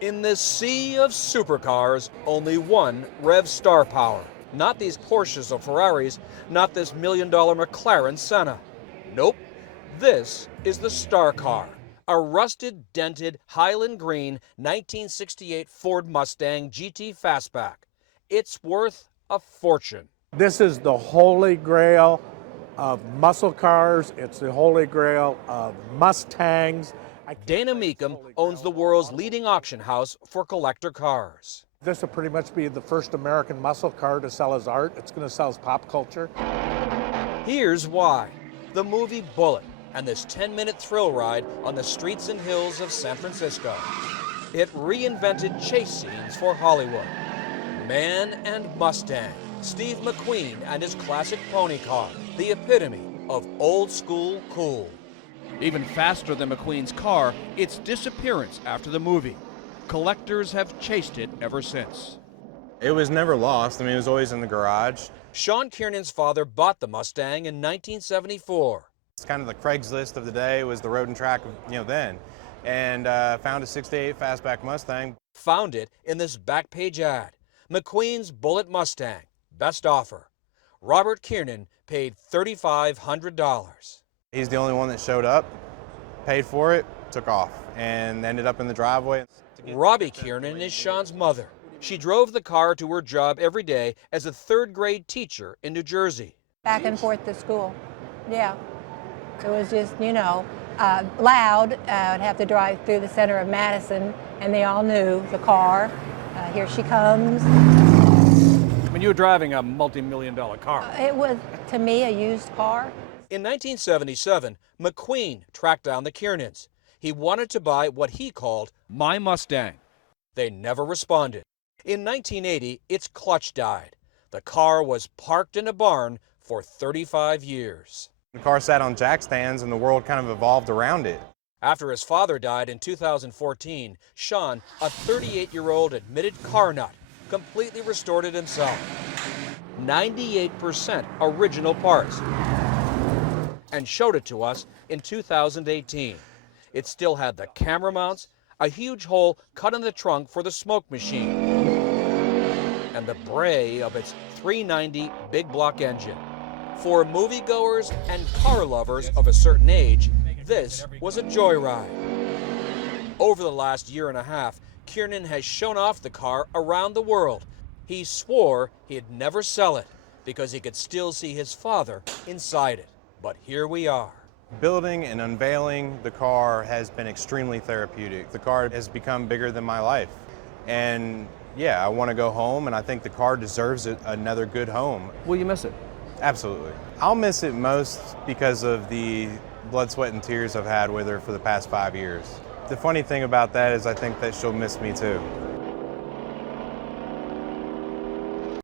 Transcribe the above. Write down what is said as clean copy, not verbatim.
In this sea of supercars, only one revs star power. Not these Porsches or Ferraris, not this million-dollar McLaren Senna. Nope, this is the star car. A rusted, dented, Highland green 1968 Ford Mustang GT Fastback. It's worth a fortune. This is the holy grail of muscle cars. It's the holy grail of Mustangs. Dana Meekum owns the world's leading auction house for collector cars. This will pretty much be the first American muscle car to sell as art. It's going to sell as pop culture. Here's why. The movie Bullitt and this 10-minute thrill ride on the streets and hills of San Francisco. It reinvented chase scenes for Hollywood. Man and Mustang, Steve McQueen and his classic pony car, the epitome of old school cool. Even faster than McQueen's car, its disappearance after the movie. Collectors have chased it ever since. It was never lost. I mean, it was always in the garage. Sean Kiernan's father bought the Mustang in 1974. It's kind of the Craigslist of the day, was the road and track, then. And found a 68 Fastback Mustang. Found it in this back page ad. McQueen's Bullitt Mustang, best offer. Robert Kiernan paid $3,500. He's the only one that showed up, paid for it, took off, and ended up in the driveway. Robbie Kiernan is Sean's mother. She drove the car to her job every day as a third-grade teacher in New Jersey. Back and forth to school, yeah. It was just, loud. I'd have to drive through the center of Madison, and they all knew the car. Here she comes. I mean, you were driving a multi-million-dollar car. It was, to me, a used car. In 1977, McQueen tracked down the Kiernans. He wanted to buy what he called my Mustang. They never responded. In 1980, its clutch died. The car was parked in a barn for 35 years. The car sat on jack stands and the world kind of evolved around it. After his father died in 2014, Sean, a 38-year-old admitted car nut, completely restored it himself. 98% original parts. And showed it to us in 2018. It still had the camera mounts, a huge hole cut in the trunk for the smoke machine, and the bray of its 390 big block engine. For moviegoers and car lovers of a certain age, this was a joyride. Over the last year and a half, Kiernan has shown off the car around the world. He swore he'd never sell it because he could still see his father inside it. But here we are. Building and unveiling the car has been extremely therapeutic. The car has become bigger than my life. And yeah, I want to go home, and I think the car deserves another good home. Will you miss it? Absolutely. I'll miss it most because of the blood, sweat, and tears I've had with her for the past 5 years. The funny thing about that is I think that she'll miss me too.